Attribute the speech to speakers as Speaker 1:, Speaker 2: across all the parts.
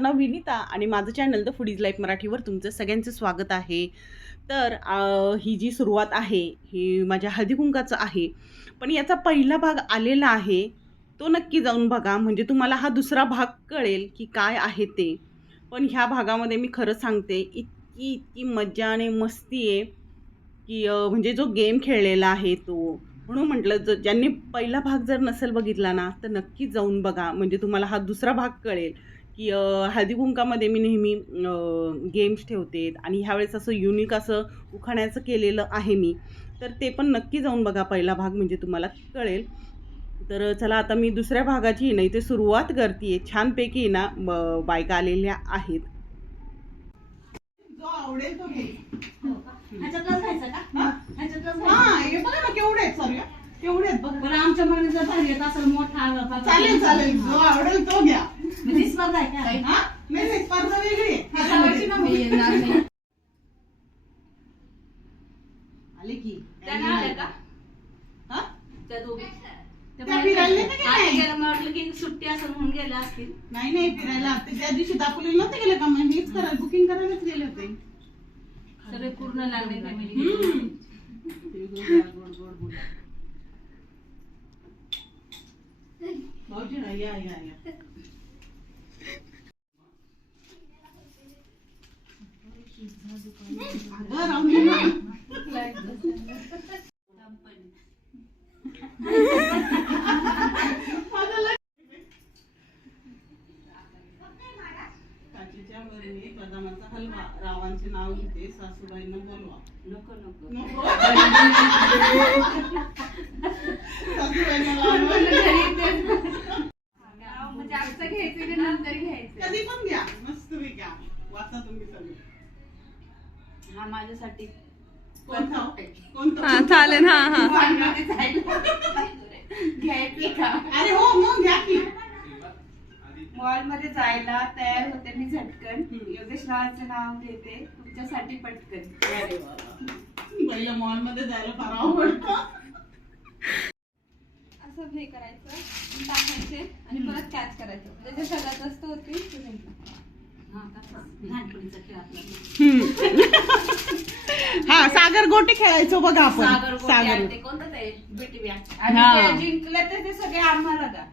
Speaker 1: माझं नाव विनिता आणि माझं चॅनल द फुडीज लाईफ मराठीवर तुमचं सगळ्यांचं स्वागत आहे. तर ही जी सुरुवात आहे ही माझ्या हळदीकुंकाचं आहे. पण याचा पहिला भाग आलेला आहे तो नक्की जाऊन बघा. म्हणजे तुम्हाला हा दुसरा भाग कळेल की काय आहे ते. पण ह्या भागामध्ये मी खरं सांगते इतकी इतकी मजा आणि मस्ती आहे की म्हणजे जो गेम खेळलेला आहे तो. म्हणून म्हटलं ज ज्यांनी पहिला भाग जर नसेल बघितला ना तर नक्की जाऊन बघा. म्हणजे तुम्हाला हा दुसरा भाग कळेल. की हळदी कुंकामध्ये मी नेहमी गेम्स ठेवते आणि ह्यावेळेस असं युनिक असं उखाण्याचं केलेलं आहे मी. तर ते पण नक्की जाऊन बघा पहिला भाग म्हणजे तुम्हाला कळेल. तर चला आता मी दुसऱ्या भागाची नाही ते सुरुवात करते छानपैकी ना ब- बायका आलेल्या आहेत. जो आवडेल तो हा? हे? ना केवढे आहेत सॉरी केवढे आहेत बघा.
Speaker 2: आमच्या मनात जर भारी येत असेल मोठा
Speaker 1: चालेल चालेल. जो आवडेल तो घ्या.
Speaker 2: म्हणजे स्पर्धा आहे का?
Speaker 1: हा नाही नाही स्पर्धा वेगळी आहे. आले की
Speaker 2: त्या नाही आल्या का?
Speaker 1: हा?
Speaker 2: त्या दोघी. त्या
Speaker 1: फिरायला. नाही का
Speaker 2: की सुट्टी असेल म्हणून गेल्या असतील
Speaker 1: नाही नाही फिरायला ते त्या दिवशी दापोली नव्हते गेले का मग हेच करा बुकिंग करायलाच गेले होते
Speaker 2: सगळे पूर्ण लागले फॅमिली
Speaker 1: हम्म. गोड, गोड, गोड. भाऊजी ना, या या या अगं, राहून दे ना. माझं लक्ष- काचेच्या वरणी बदामाचा हलवा रावांचे नाव घेते सासूबाईंना बोलवा.
Speaker 2: नको नको.
Speaker 1: नको सासूबाईंना
Speaker 2: माझ्यासाठी.
Speaker 3: हा चालेल हा हा.
Speaker 2: घ्यायची का?
Speaker 1: अरे हो मग घ्या की.
Speaker 4: मॉलमध्ये जायला तयार होते मी झटकन. योगेश रावांचं नाव घेते. तुमच्यासाठी पटकन.
Speaker 1: पहिलं मॉलमध्ये जायला फार आवडतं.
Speaker 3: असं हे करायचं. टाकायचे आणि परत कॅच करायचं. त्याच्या सगळ्यात असतं होती
Speaker 2: हा
Speaker 1: हा सागर गोटे खेळायचो बघा आपण.
Speaker 2: सागर
Speaker 1: हा.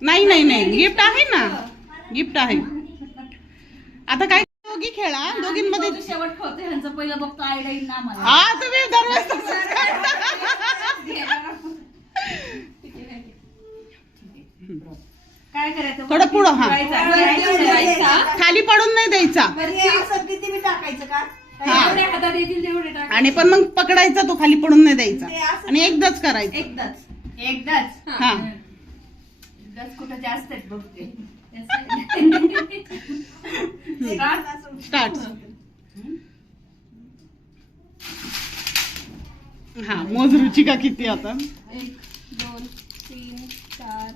Speaker 1: नाही नाही नाही. गिफ्ट आहे ना. गिफ्ट आहे. आता काय दोघी खेळा. दोघींमध्ये
Speaker 2: दोघी शेवट खेळतो ह्यांचं पहिलं बघतो. आयडिया येईल ना मला
Speaker 1: हा तुम्ही दरवेळेस.
Speaker 4: काय करायचं?
Speaker 1: थोडं पुढं, हा. खाली पडून नाही द्यायचा.
Speaker 4: टाकायचं का?
Speaker 1: हा.
Speaker 2: जेवढे हातात येतील तेवढे टाक
Speaker 1: आणि पण मग पकडायचा तो खाली पडून नाही द्यायचा. आणि एकदाच करायचं.
Speaker 3: एकदाच.
Speaker 4: एकदाच?
Speaker 1: हा.
Speaker 4: एकदाच कुठं जास्त आहेत बघते
Speaker 1: स्टार्ट. हा मोज रुचिका किती आता?
Speaker 3: एक दोन तीन चार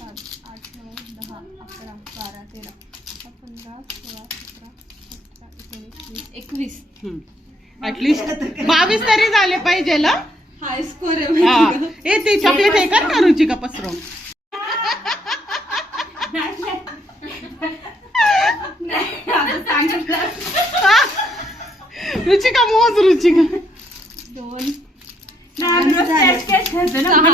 Speaker 3: सात आठ नऊ दहा अकरा बारा तेरा पंधरा सोळा सतरा अठरा एकोणीस वीस एकवीस.
Speaker 1: ऍटलिस्ट बावीस तरी झाले पाहिजे ना?
Speaker 3: हाय स्कोर
Speaker 1: हा. ए ते चॉकलेट हे कर ना रुचिका पसरव रुचिका मोज रुचिका.
Speaker 3: दोन.
Speaker 4: सहा.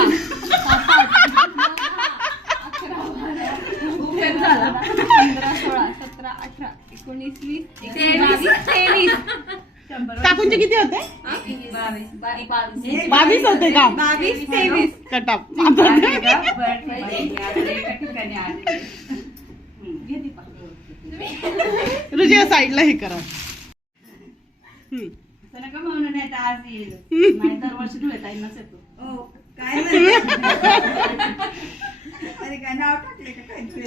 Speaker 3: पंधरा सोळा सतरा अठरा एकोणीस वीस एकवीस तेवीस
Speaker 1: काकूंचे किती होते?
Speaker 2: बावीस
Speaker 1: बावीस होते का?
Speaker 3: बावीस तेवीस
Speaker 1: कटाप रुचिका साईडला हे करा. हम्म.
Speaker 4: म्हणून
Speaker 2: येतो
Speaker 4: काय झालं? अरे काय नाव टाकले का? काय तुझे?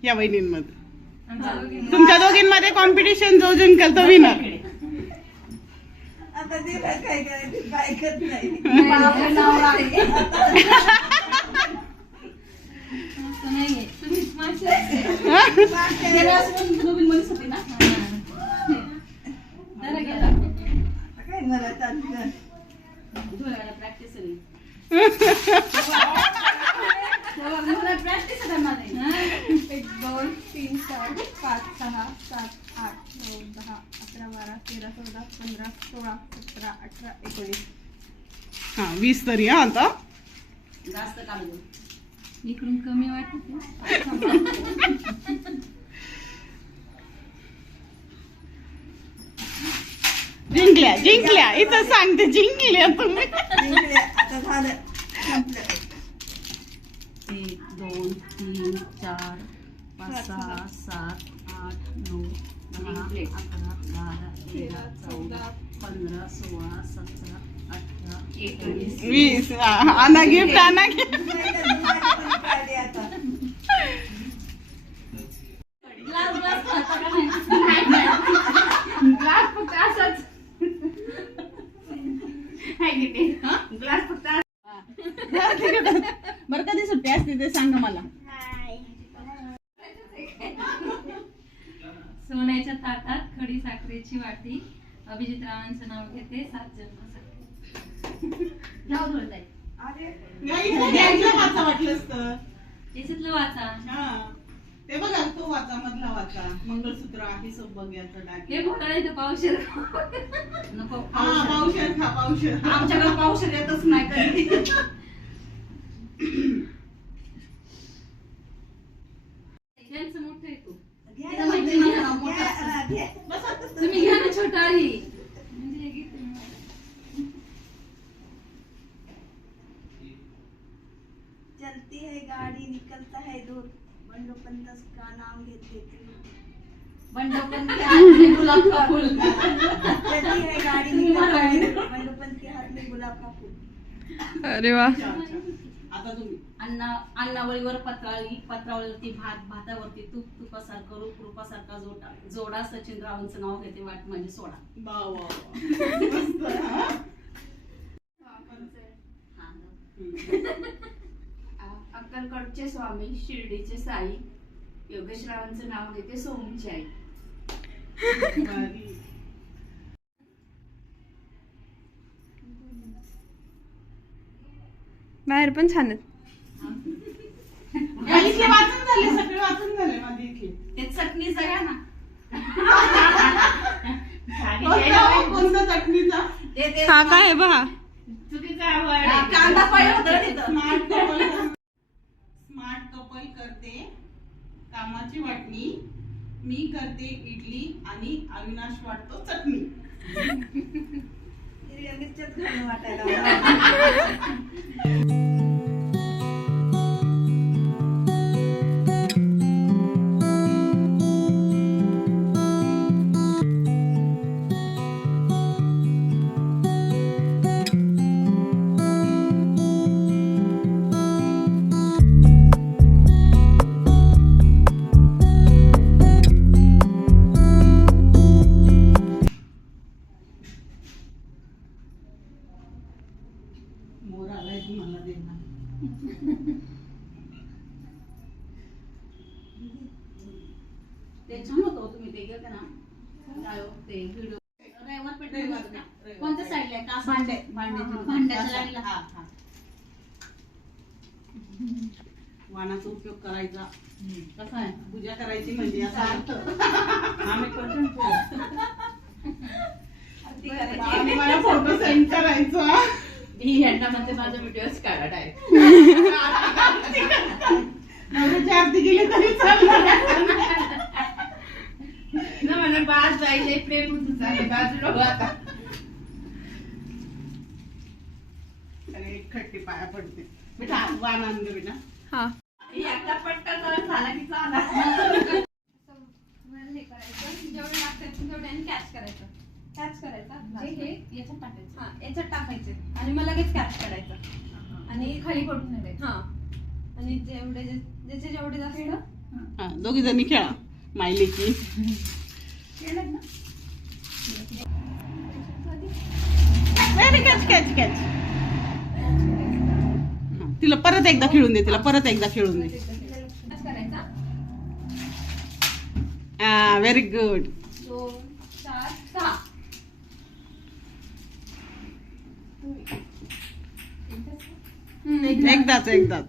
Speaker 1: या वहिनींमध्ये.
Speaker 2: चालेल.
Speaker 1: तुमच्या दोघींमध्ये कॉम्पिटिशन जो जिंकेल तो विनर
Speaker 4: आता तिला काय करायचं बायकत नाही.
Speaker 1: वीस तरी हा आता.
Speaker 2: जास्त.
Speaker 3: इकडून कमी वाटत
Speaker 1: जिंकल्या जिंकल्या. इथं सांगते जिंकल्या तुम्ही.
Speaker 2: एक दोन तीन चार पाच सहा सात आठ नऊ दहा अकरा बारा तेरा चौदा पंधरा सोळा सतरा
Speaker 1: वीस हा, आणा गिफ्ट आणा गिफ्ट.
Speaker 2: ग्लास
Speaker 3: फक्त असाच?
Speaker 2: ग्लास फक्त
Speaker 1: बरं कधी सुट्टी असते ते सांगा मला.
Speaker 3: सोन्याच्या ताटात खडी साखरेची वाटी. अभिजित रावांचं नाव घेते सात जन्मासाठी
Speaker 1: वाचा वाटलं असतं.
Speaker 3: याच्यातलं वाचा.
Speaker 1: हा. ते बघा तो वाचा मधला वाचा. मंगळसूत्र आहे सौभाग्याचं
Speaker 3: हे
Speaker 1: डागे.
Speaker 3: बोला नाही तर पावशेर
Speaker 2: नको
Speaker 1: हा
Speaker 2: पावशेर.
Speaker 1: पावशेर खा पावशेर.
Speaker 2: आमच्याकडे पावशेर येतच नाही कधी
Speaker 3: यांचं मोठं आहे तू
Speaker 4: घ्या
Speaker 2: तिला
Speaker 4: ना
Speaker 2: माहिती
Speaker 4: मग.
Speaker 2: नाही ना, मोठं
Speaker 4: घ्या,
Speaker 2: असतं.
Speaker 4: हा, घ्या.
Speaker 3: तुम्ही घ्या ना छोटा आहे म्हणजे हे घेते मी.
Speaker 4: चलती है गाड़ी निकलता है दूर। बंडो पंतस का नाम घेते
Speaker 2: बंडोपंत के हात में गुलाब का फूल।
Speaker 4: चलती है गाड़ी निकलता है दूर। बंडो पंत के हाथ में गुलाब का फूल।
Speaker 1: अरे वा आता तुम्ही.
Speaker 2: अण्णा अण्णावळीवर पत्रावळी पत्रावळीवरती भात भातावरती तूप तुपासारखं करू कृपासारखा जोडा जोडा सचिन रावांचं नाव घेते वाट म्हणजे सोडा.
Speaker 5: अक्कलकोटचे स्वामी शिर्डीचे साई योगेशरावांचं नाव घेते सोमची आई.
Speaker 3: बाहेर पण छान
Speaker 1: वाचून झाले सगळे वाचून झाले माझे इथले
Speaker 2: ते चटणी सगळ्या ना.
Speaker 1: कोणता कोणता चटणीचा?
Speaker 2: ते ते
Speaker 3: हा काय बघा.
Speaker 5: चुकीचा
Speaker 2: हा, कांदा पाहिजे होता तिथं.
Speaker 1: कामाची वाटणी मी करते इडली आणि अविनाश वाटतो चटणी.
Speaker 4: वाटायला
Speaker 2: कसं आहे?
Speaker 1: पूजा करायची म्हणजे असा अर्थ
Speaker 2: आम्ही करतो
Speaker 1: मला फोटो सेंड करायचा.
Speaker 5: ही यांना म्हणते माझा व्हिडिओच काढा डायरेक्ट
Speaker 1: आरती गेली तरी चालणार
Speaker 5: ना मला बाज जायले प्रेम चालेल बाजूला आता.
Speaker 1: अरे खट्टी पाया पडते. बेटा गं बेटा
Speaker 3: हा.
Speaker 2: एकटा पट्टा जरा झाला की चाला
Speaker 3: हे करायचं. जेवढे लागतात तेवढ्याने कॅच करायचं. कॅच करायचा. जे हे
Speaker 2: याच्यात टाकायचं.
Speaker 3: हा याच्यात टाकायचे. आणि मग लगेच कॅच करायचं. आणि खाली पडून नाही हा. आणि जेवढे जे- ज्याचे जेवढे जास्त
Speaker 1: हा दोघी जणी खेळा. मायली की. व्हेरी कॅच कॅच कॅच तिला परत एकदा खेळून दे तिला परत एकदा खेळून दे. हा व्हेरी गुड. एकदाच एकदाच.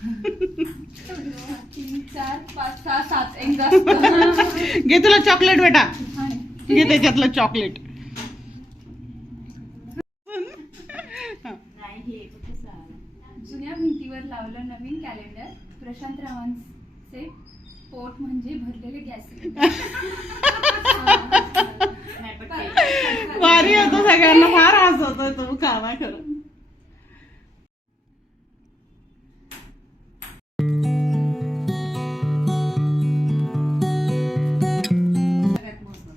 Speaker 1: घे तुला चॉकलेट बेटा. घे त्याच्यातलं चॉकलेट
Speaker 5: सांग
Speaker 3: जुन्या भिंतीवर लावलं नवीन कॅलेंडर प्रशांत रावांचे पोट म्हणजे भरलेले गॅस.
Speaker 1: भारी होतं सगळ्यांना फार हसवतोय तो कामा खरं.
Speaker 2: सगळ्यात महत्वाचं.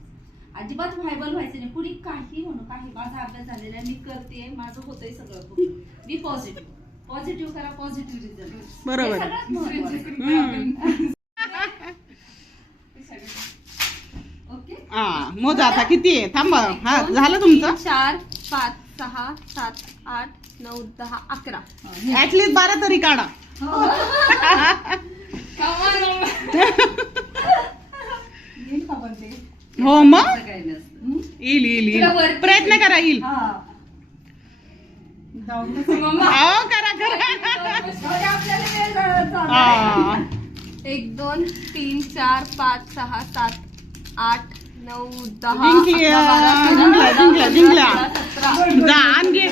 Speaker 2: अजिबात व्हायबल व्हायचं कुणी काही म्हणू काही माझा अभ्यास झालेला आहे मी करते माझं होतंय सगळं मी पॉझिटिव्ह पॉझिटिव्ह करा पॉझिटिव्ह रिझल्ट
Speaker 1: बरोबर.
Speaker 2: सगळ्यात महत्वाचं
Speaker 1: हा मोज आता किती आहे? थांबा. हा झालं तुमचं?
Speaker 3: चार पाच सहा सात आठ नऊ दहा अकरा.
Speaker 1: ऍटलीस्ट बारा तरी काढा. हो. मग?
Speaker 2: काही नसतं
Speaker 1: येईल येईल येईल. प्रयत्न करा येईल.
Speaker 2: हा.
Speaker 1: अहो करा करा. हा.
Speaker 3: एक दोन तीन चार पाच सहा सात आठ नऊ दहा
Speaker 1: जिंकली,
Speaker 3: अकरा, बारा,
Speaker 1: जिंकला,
Speaker 3: तेरा,
Speaker 1: जिंकला,
Speaker 3: चौदा,
Speaker 1: जिंकला.
Speaker 3: पंधरा, सतरा.
Speaker 1: जा आण घे.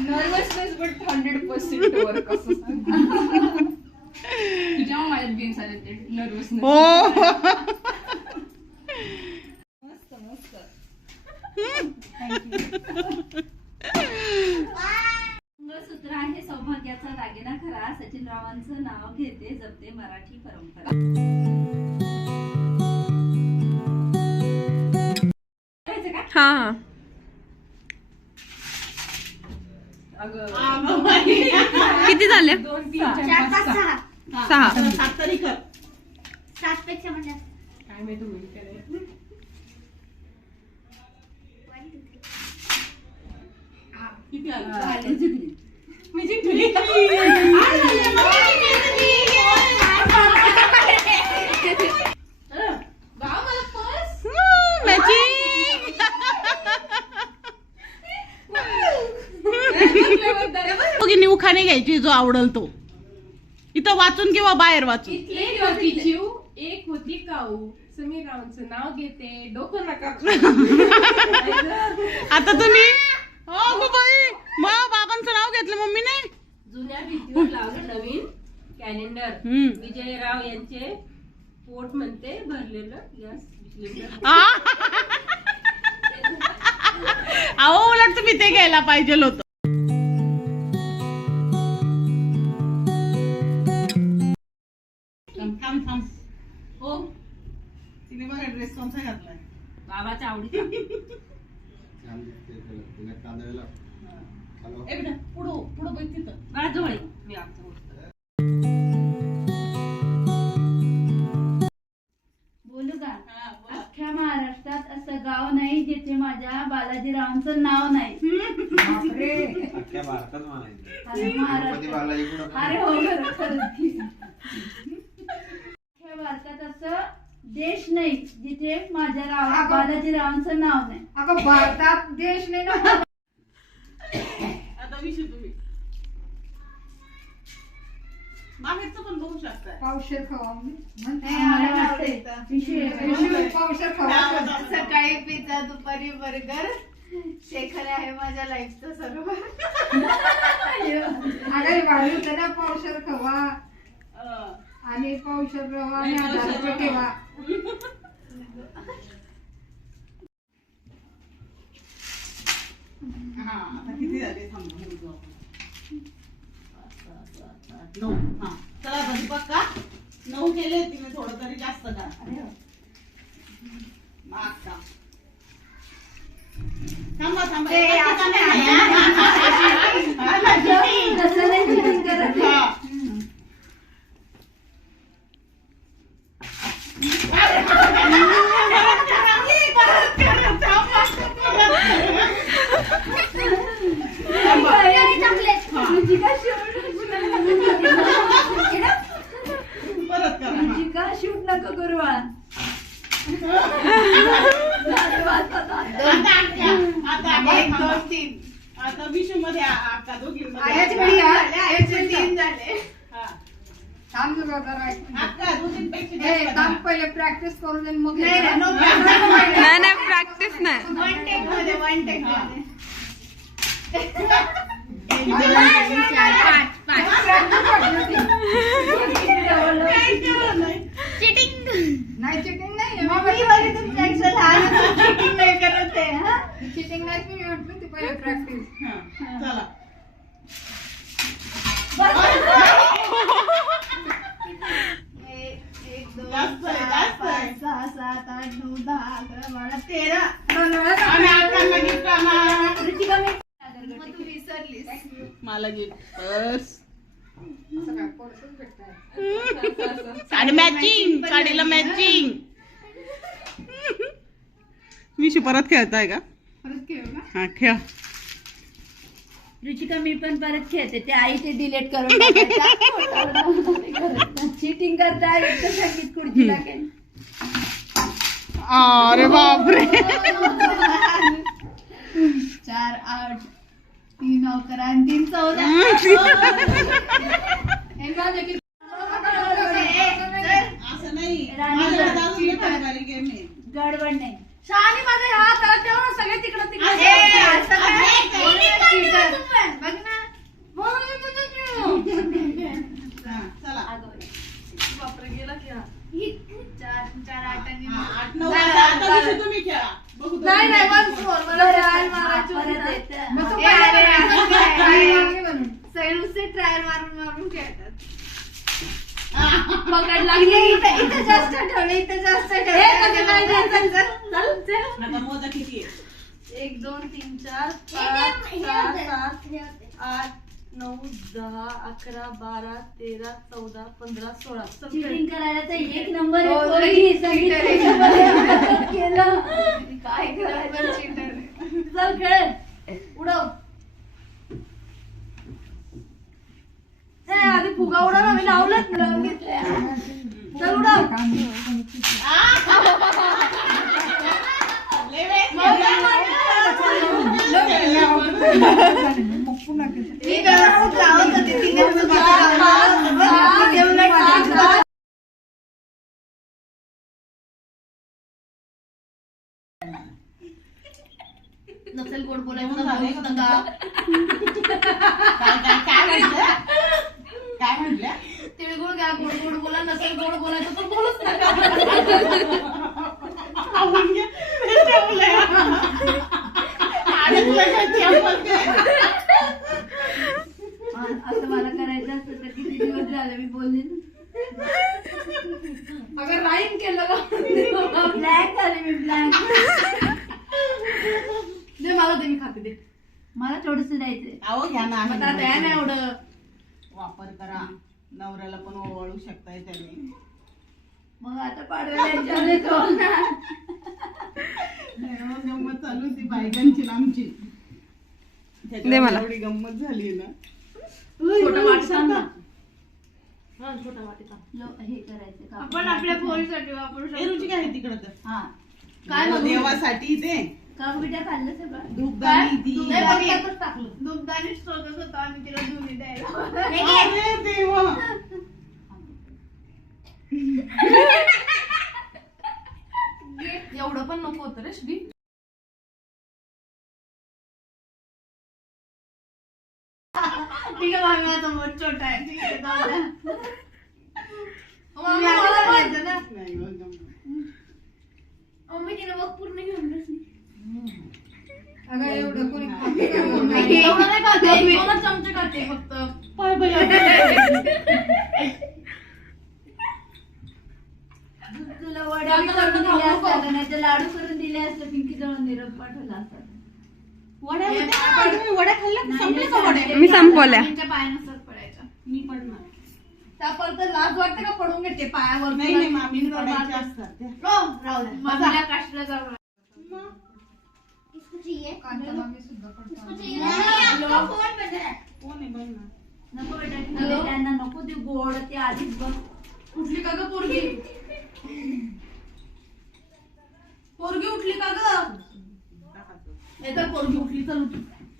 Speaker 3: Nervousness but hundred percent work असं. तुझ्या माझ्यात गेम्स आले ते नर्वसनेस
Speaker 1: उखाणे घ्यायची जो आवडल तो. इथं वाचून किंवा बाहेर वाचून.
Speaker 6: एक होती चिव एक होती काऊ. समीर रावांचं नाव घेते. डोकं नका
Speaker 1: आता तुम्ही? हो बाई मग बाबांचं नाव घेतलं मम्मीने
Speaker 6: जुन्या भिंतीवर लावलं नवीन कॅलेंडर
Speaker 1: हम्म.
Speaker 6: विजयराव यांचे पोट म्हणते भरलेलं. गॅस.
Speaker 1: अहो उलट तुम्ही ते घ्यायला पाहिजे होतं. थांब थांब थांब. हो. तिने बघा ड्रेस कोणता घातलाय?
Speaker 2: बाबाच्या आवडीचा.
Speaker 1: ए बेटा पुढं पुढं बघ तिथं.
Speaker 2: बाळा जवळ.
Speaker 6: मी आमचं
Speaker 7: बालाजीरावांचं नाव नाही.
Speaker 8: अख्ख्या भारतात म्हणायचं.
Speaker 7: अरे
Speaker 8: बालाजी
Speaker 7: हो खरं खरंच. अख्ख्या भारतात असं देश नाही जिथे माझ्या राव बालाजीरावांचं नाव नाही.
Speaker 4: अगं भारतात देश नाही ना.
Speaker 1: आता विषय तुम्ही. बाहेरचं पण
Speaker 4: पावशेर खावा
Speaker 7: नाही.
Speaker 4: पावशेर खावा
Speaker 9: सकाळी पिझ्झा दुपारी बर्गर. शेखर आहे माझ्या लाईफचं सर्व.
Speaker 4: अरे पावशेर खावा.
Speaker 1: अं,
Speaker 4: आणि पावशेर रवा आणि हजार रुपये. ठेवा.
Speaker 1: हा आता किती झाले? थांबा मोजू आपण. पाच, सहा, सात, आठ, नऊ. हा चला आता दीपक का नऊ केले तिने थोडं तरी जास्त करा. माग का थांबा थांबा
Speaker 4: ते
Speaker 1: एका
Speaker 4: असं
Speaker 1: ठिकाणी
Speaker 4: नाही.
Speaker 1: नाही. हा ना, cheating.
Speaker 7: तसं नाही cheating करत आहे.
Speaker 1: हा.
Speaker 7: रुचिका शूट
Speaker 1: परत करा
Speaker 7: रुचिका शूट नको करू हा.
Speaker 1: आता आख्या, आता आख्या,
Speaker 9: एक
Speaker 1: थांबा.
Speaker 9: दोन तीन
Speaker 1: आता विषू मध्ये आका दोघींमध्ये
Speaker 9: आयाची घडी हा. आयाचे तीन झाले
Speaker 1: हा. करा.
Speaker 6: पहिले प्रॅक्टिस करू दे मग
Speaker 9: नाही नाही,
Speaker 3: प्रॅक्टिस नाही.
Speaker 6: नाही चिटिंग नाही
Speaker 9: cheating नाही करत आहे हा?
Speaker 6: चिटिंग नाही मी म्हटलं ती पहिले प्रॅक्टिस
Speaker 1: हा, चला.
Speaker 9: सहा सात आठ नऊ दहा अकरा बारा तेरा
Speaker 7: मी
Speaker 1: मला गिफ्ट बस साडी मॅचिंग साडीला मॅचिंग विषू परत खेळताय का?
Speaker 9: परत खेळू
Speaker 1: हा खेळ.
Speaker 7: रुचिका मी पण परत खेळते. ते आई ते डिलीट करून चिटिंग करताय संगीत खुर्ची लागेल
Speaker 1: अरे बापरे.
Speaker 9: चार आठ तीन अकरा आणि तीन चौदा
Speaker 6: हे माझ्या किती-
Speaker 1: असं नाही
Speaker 7: राणी
Speaker 1: माझ्याकडे
Speaker 7: जर-
Speaker 1: अजून एक भारी game आहे.
Speaker 7: गडबड नाही
Speaker 2: शहाणी माझे हात त्याला ठेवा सगळे तिकडं
Speaker 9: ए,
Speaker 2: तिकडे
Speaker 9: असं काय? cheater. बघ ना
Speaker 1: हा, चला
Speaker 2: बापरे गेला की हा.
Speaker 9: चार चार आठ आणि
Speaker 1: हा,
Speaker 9: नऊ.
Speaker 1: आठ नऊ
Speaker 9: झालं,
Speaker 1: आता आता
Speaker 9: झालं.
Speaker 1: विषू तुम्ही खेळा बघू
Speaker 2: नाही नाही
Speaker 1: दोघी
Speaker 2: once more. मला ट्रायल मारायची होती
Speaker 7: परत
Speaker 2: ना.
Speaker 7: येतं.
Speaker 6: मग तू
Speaker 9: ए,
Speaker 6: काय
Speaker 9: अरे,
Speaker 6: करायचं?
Speaker 9: असं काय?
Speaker 6: काय मागे म्हणून.
Speaker 9: सगळे नुसते ट्रायल मारून मारून खेळतात
Speaker 2: पकड लागली
Speaker 9: इथं इथं जास्त ठेवलं इथं जास्त
Speaker 2: हे कधी नाही
Speaker 9: ठेवलं
Speaker 2: द्यायचं. चल, चल.
Speaker 1: आता मोजा किती आहे
Speaker 2: एक दोन तीन चार सहा सात आठ नऊ दहा अकरा बारा तेरा चौदा पंधरा सोळा.
Speaker 7: चिटिंग करायला तर एक नंबर आहे.
Speaker 9: हो,
Speaker 7: केलं
Speaker 9: काय करायचं cheater.
Speaker 2: चल खेळ. उडव. ए, आधी फुगा उडव ना मी लावलंच घेतलंय. चल उडव. नसेल गोड बोलायचं
Speaker 1: काय म्हटलं
Speaker 2: तिळगुळ घ्या गोड गोड बोला नसेल गोड बोलायचं तर बोलूच नका.
Speaker 7: असं मला करायचं असतं तर किती दिवस झाले मी बोलले
Speaker 2: अगं राईम केलं का?
Speaker 7: ब्लँक झाले मी ब्लँक
Speaker 2: दे मला दे मी खाते दे.
Speaker 7: मला थोडस द्यायचंय.
Speaker 1: अहो घ्या ना
Speaker 2: मग आता द्या ना एवढं.
Speaker 1: वापर करा. नवऱ्याला पण ओवाळू शकताय त्याने.
Speaker 7: मग आता पाडव्याला विचारले तो
Speaker 1: मग गंमत चालू होती बायकांची ना आमची
Speaker 3: दे मला.
Speaker 1: एवढी गंमत झाली ना.
Speaker 2: छोटा वाटी थांब ना. हा छोटा वाटी थांब.
Speaker 7: लो- हे करायचं का?
Speaker 9: आपण आपल्या फोनसाठी वापरू
Speaker 1: ए रुची
Speaker 9: शकतो.
Speaker 1: काय आहे तिकडं तर.
Speaker 7: हा.
Speaker 2: काय म्हणू?
Speaker 1: देवासाठी ते
Speaker 7: काबुबिटा खाल्लं सगळं?
Speaker 1: धूपदाणी ती.
Speaker 2: नाही बघितलंच टाकलं.
Speaker 9: दुग्धाने शोधत होतो आम्ही तिला दोन्ही द्यायला.
Speaker 1: अरे देवा.
Speaker 2: एवढं पण नको होतं रे श्री
Speaker 9: ठीक आहे मामी माझा मोठ छोटा आहे ठीक आहे जाऊ द्या.
Speaker 2: मला पण.
Speaker 1: मग गंमत.
Speaker 9: मम्मी तिने मग पूर्ण घेऊन बसली
Speaker 6: अगं एवढं कोणी खाते का?
Speaker 2: एवढं नाही खाते दोनच चमचे खाते फक्त
Speaker 7: तुला वड्या बी करून दिल्या असतात नाही तर लाडू करून दिले असते पिंकी जवळ निरोप पाठवला असता.
Speaker 1: संपलं का वड्या?
Speaker 3: मी संपवल्या.
Speaker 9: त्यांच्या पायानुसार पडायचं.
Speaker 1: मी पडणार.
Speaker 9: त्यापर्यंत लाज वाटते का पडून घेते? पायावर
Speaker 1: नाही नाही मामी पडायचे असतात त्या.
Speaker 9: हो, राहू दे. मम्मीला काशीला जाऊ
Speaker 1: कोण आहे बघ ना.
Speaker 7: नको बेटा त्यांना नको ते गोड ते आधीच बघ.
Speaker 9: उठली का ग पोरगी? पोरगी उठली का ग? हे तर पोरगी उठली तर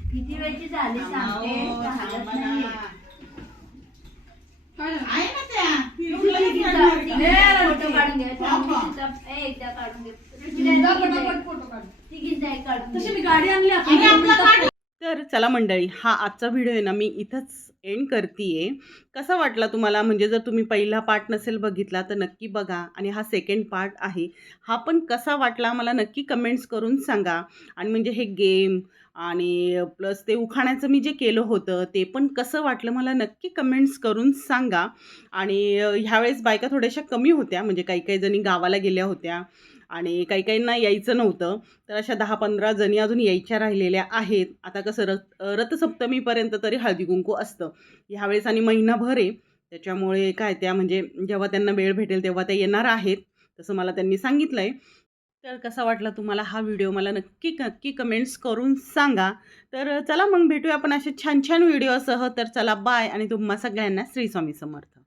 Speaker 7: किती वेळची झाली सांगते हालत
Speaker 1: थांबा
Speaker 7: नाही?
Speaker 1: आहे ना त्या?
Speaker 7: फोटो काढून घे
Speaker 9: थांबा.
Speaker 7: तिघीचा- ए, एकदा काढून घे.
Speaker 9: काढ.
Speaker 7: तिघींचा एक काढून
Speaker 9: तशी. मी गाडी आणली
Speaker 1: आपला. तर चला मंडळी हा आजचा व्हिडिओ आहे ना मी इथंच एंड करतीये. कसा वाटला तुम्हाला? म्हणजे जर तुम्ही पहिला पार्ट नसेल बघितला तर नक्की बघा. आणि हा सेकंड पार्ट आहे. हा पण कसा वाटला मला नक्की कमेंट्स करून सांगा. आणि म्हणजे हे गेम आणि प्लस ते उखाण्याचं मी जे केलं होतं ते पण कसं वाटलं मला नक्की कमेंट्स करून सांगा. आणि ह्यावेळेस बायका थोड्याशा कमी होत्या. म्हणजे काही काही जणी गावाला गेल्या होत्या. आणि काही काहींना यायचं नव्हतं. तर अशा दहा पंधरा जणी अजून यायच्या राहिलेल्या आहेत. आता कसं रथ रथसप्तमीपर्यंत तरी हळदी कुंकू असतं. ह्यावेळेस आणि महिनाभर आहे. त्याच्यामुळे काय त्या म्हणजे जेव्हा त्यांना वेळ भेटेल तेव्हा त्या येणार आहेत. तसं मला त्यांनी सांगितलं आहे तर कसा वाटला तुम्हाला हा व्हिडिओ? मला नक्की नक्की कमेंट्स करून सांगा. तर चला मग भेटूया आपण असे छान छान व्हिडिओसह. तर चला बाय आणि तुम्हा सगळ्यांना श्रीस्वामी समर्थ.